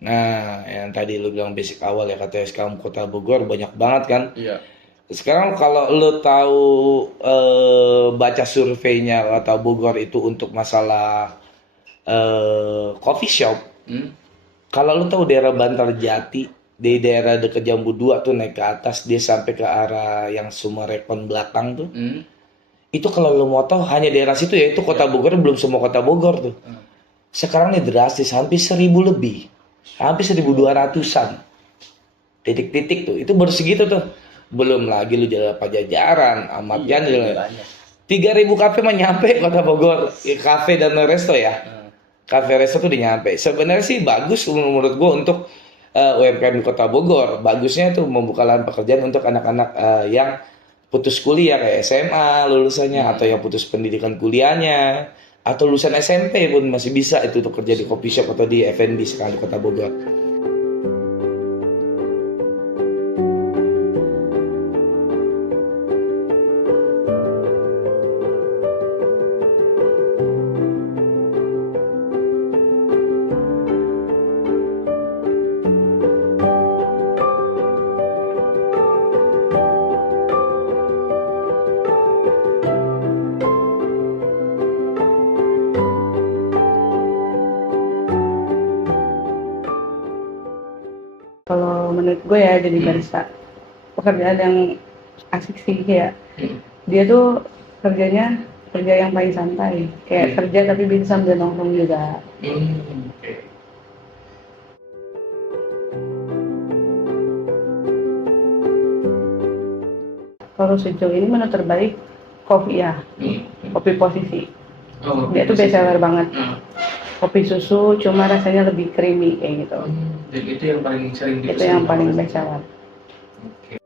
Nah, yang tadi lu bilang basic awal ya kata SKM Kota Bogor banyak banget kan. Iya. Sekarang kalau lu tahu baca surveinya Kota Bogor itu untuk masalah coffee shop. Hmm? Kalau lu tahu daerah Bantarjati di daerah dekat Jambu 2 tuh naik ke atas dia sampai ke arah yang Sumarekon belakang tuh. Hmm? Itu kalau lu mau tahu hanya daerah situ ya itu Kota Iya. Bogor belum semua Kota Bogor tuh. Hmm. Sekarang ini drastis hampir 1.000 lebih. Hampir 1.200-an titik-titik tuh. Itu baru segitu tuh. Belum lagi lu jalan Pajajaran, Ahmad Iya, Yani, lebih banyak. 3.000 kafe mah nyampe Kota Bogor. Ya, kafe dan resto ya. Hmm. Kafe resto tuh udah nyampe. Sebenarnya sih bagus menurut gue untuk UMKM di Kota Bogor. Bagusnya tuh membuka lahan pekerjaan untuk anak-anak yang putus kuliah kayak SMA lulusannya atau yang putus pendidikan kuliahnya atau lulusan SMP pun masih bisa itu untuk kerja di coffee shop atau di F&B sekarang di Kota Bogor. Kalau menurut gue ya jadi barista pekerjaan yang asik sih ya. Dia tuh kerjanya kerja yang paling santai. Kayak kerja tapi bisa sambil nongkrong juga. Oke. Kalau sejauh ini menu terbaik kopi ya, kopi posisi. Oh, Dia tuh best seller banget. Hmm. Kopi susu cuma rasanya lebih creamy kayak gitu. Jadi itu yang paling sering Itu yang paling best seller. Oke.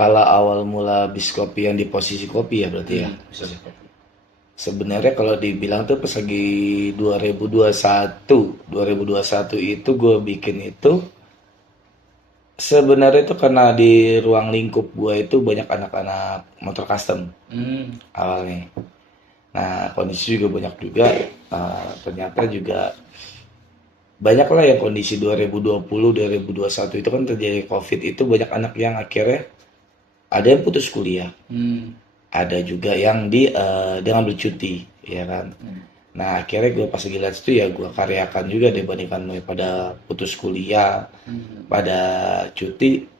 Kalau awal mula bis kopi yang di posisi kopi ya berarti ya. Bisa sih. Sebenarnya kalau dibilang tuh pas lagi 2021 itu gue bikin itu sebenarnya itu karena di ruang lingkup gue itu banyak anak-anak motor custom awalnya. Nah kondisi juga banyak juga ternyata juga banyak lah yang kondisi 2020 2021 itu kan terjadi COVID itu banyak anak yang akhirnya ada yang putus kuliah, ada juga yang dia ngambil cuti, ya kan. Nah akhirnya gue pas lagi lihat itu ya gue karyakan juga dibandingkan pada putus kuliah, pada cuti,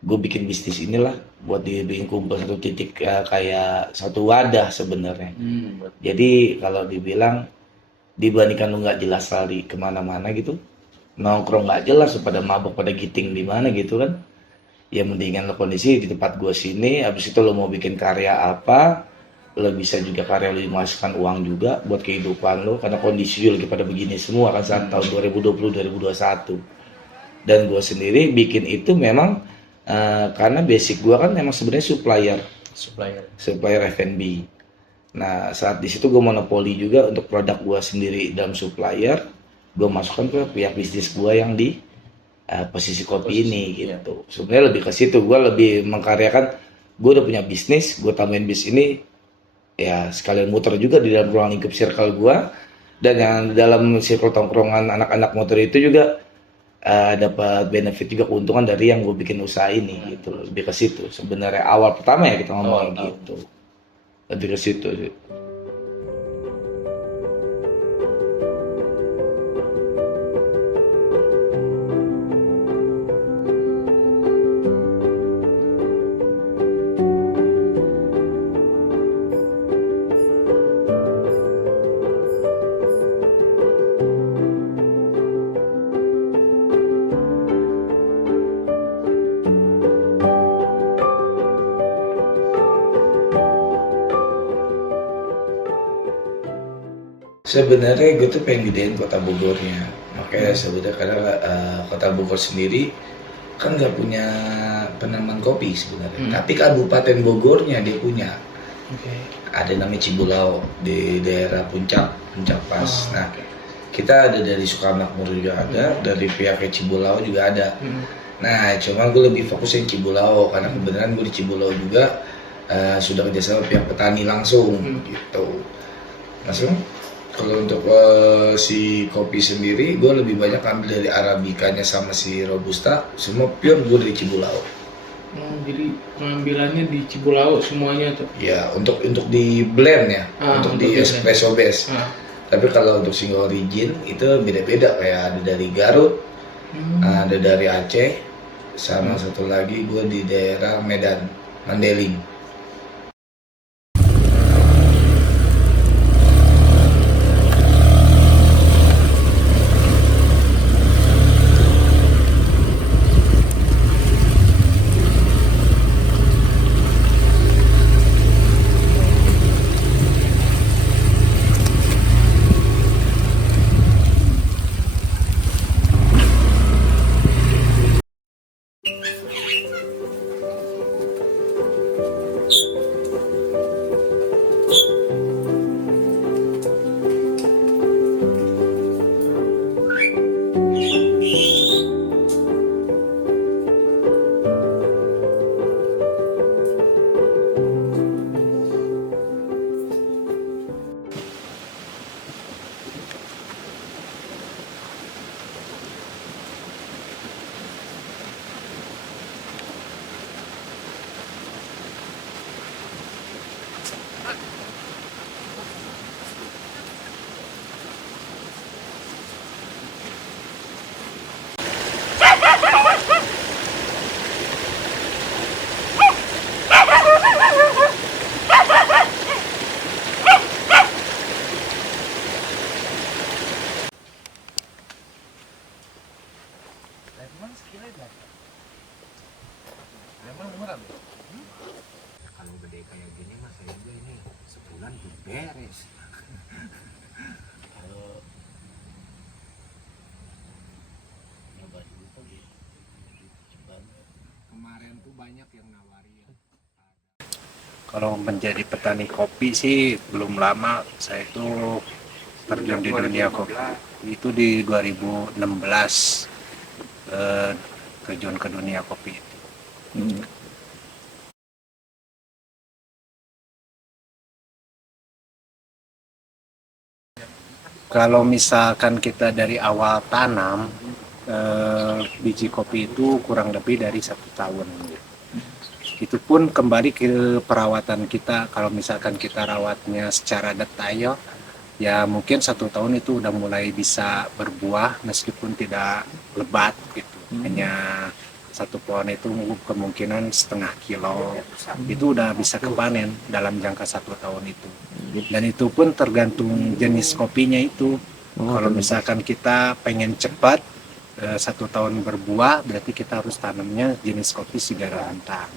gue bikin bisnis inilah buat dibikin kumpul satu titik kayak satu wadah sebenarnya. Jadi kalau dibilang dibandingkan lu nggak jelas lari kemana-mana gitu, nongkrong nggak jelas pada mabok pada giting di mana gitu kan, ya mendingan lo kondisi di tempat gue sini. Habis itu lo mau bikin karya apa, lo bisa juga karya lo menghasilkan uang juga buat kehidupan lo, karena kondisi lagi pada begini semua kan saat tahun 2020-2021. Dan gue sendiri bikin itu memang karena basic gue kan memang sebenarnya supplier F&B. Nah saat di situ gue monopoli juga untuk produk gue sendiri dalam supplier, gue masukkan ke pihak bisnis gue yang di posisi kopi ini gitu. Sebenarnya lebih ke situ, gue lebih mengkaryakan, gue udah punya bisnis, gue tambahin bisnis ini ya sekalian muter juga di dalam ruang lingkup circle gue, dan yang dalam circle tongkrongan anak-anak motor itu juga dapat benefit juga, keuntungan dari yang gue bikin usaha ini gitu loh. Lebih ke situ sebenarnya awal pertama ya kita ngomong gitu, lebih ke situ sih. Sebenarnya gue tuh pengen gedein kota Bogornya, makanya sebenarnya karena kota Bogor sendiri kan nggak punya penanaman kopi sebenarnya, tapi Kabupaten Bogornya dia punya. Ada namanya Cibulau di daerah Puncak Pas. Nah kita ada dari Sukamakmur juga ada, dari pihak Cibulau juga ada. Nah cuma gue lebih fokusin Cibulau karena kebenaran gue di Cibulau juga sudah kerjasama pihak petani langsung gitu. Langsung kalau untuk si kopi sendiri, gue lebih banyak ambil dari Arabikanya sama si Robusta, semua pure gue dari Cibulau. Jadi pengambilannya di Cibulau semuanya tuh? Ya, untuk di blend ya, untuk di espresso base. Tapi kalau untuk single origin itu beda-beda, kayak ada dari Garut, ada dari Aceh, sama satu lagi gue di daerah Medan, Mandailing. Kalau gede kayak gini mas saya juga ini sebulan tuh beres. Kalau nyoba dulu tuh coba kemarin tuh banyak yang nawarin. Kalau menjadi petani kopi sih belum lama, saya itu terjun di dunia kopi itu di 2016 terjun ke dunia kopi. Kalau misalkan kita dari awal tanam biji kopi itu kurang lebih dari 1 tahun. Itu pun kembali ke perawatan kita. Kalau misalkan kita rawatnya secara detail, ya mungkin 1 tahun itu udah mulai bisa berbuah meskipun tidak lebat gitu. Hanya 1 pohon itu kemungkinan 0,5 kilo itu udah bisa kepanen dalam jangka 1 tahun itu. Dan itu pun tergantung jenis kopinya itu. Kalau misalkan kita pengen cepat 1 tahun berbuah, berarti kita harus tanamnya jenis kopi Sigara Rantang.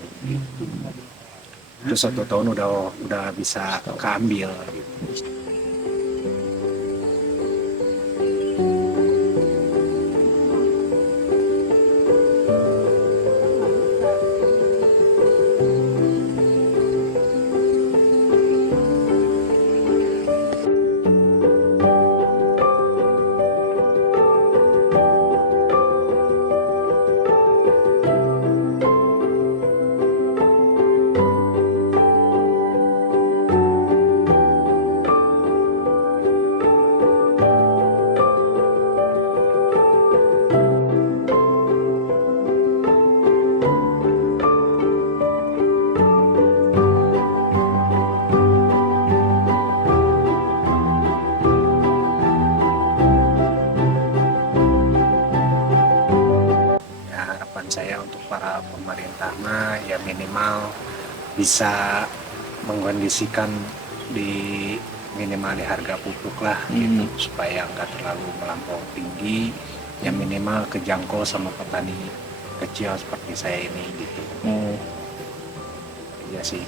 Terus 1 tahun udah bisa keambil gitu. Ya, harapan saya untuk para pemerintah mah ya minimal bisa mengkondisikan di minimal di harga pupuk lah gitu, supaya nggak terlalu melampau tinggi, ya minimal kejangkau sama petani kecil seperti saya ini gitu. Ya sih.